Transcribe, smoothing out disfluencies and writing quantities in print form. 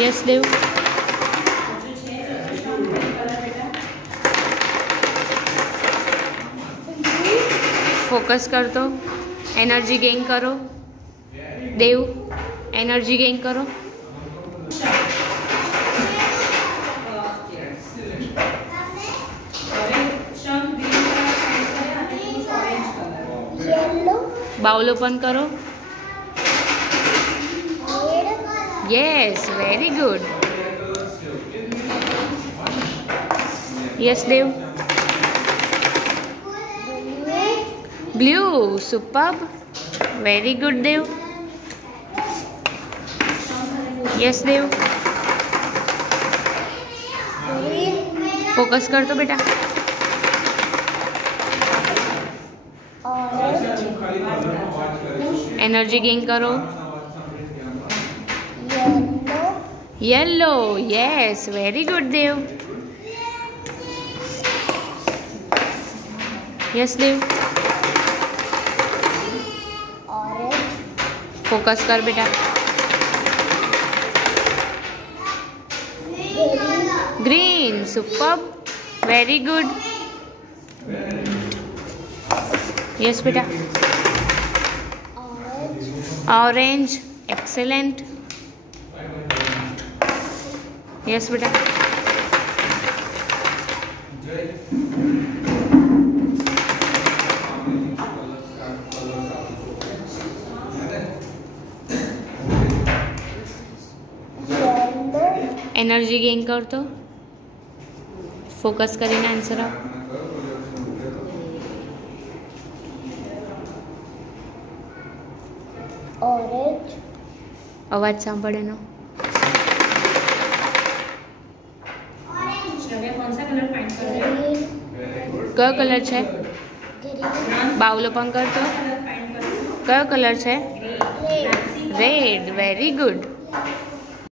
Yes Dev. Focus કરતો energy gain કરો Dev. Energy gain કરો. બાઉલ ઓપન કરો. Yes very good. Yes Dev. Blue superb. Very good Dev. Yes Dev. Focus કરતો બેટા. एनर्जी गेन करो. Yellow yes very good Dev. Yes Dev. Focus कर बेटा. Green superb. Very good. Yes बेटा. Orange excellent. यस बेटा. एनर्जी गेन कर तो फोकस करीने आंसर आप. ऑरेंज अवाज सांभळे नो. कयो कलर है? बाउल ओपन कर तो कयो कलर है? Red very good.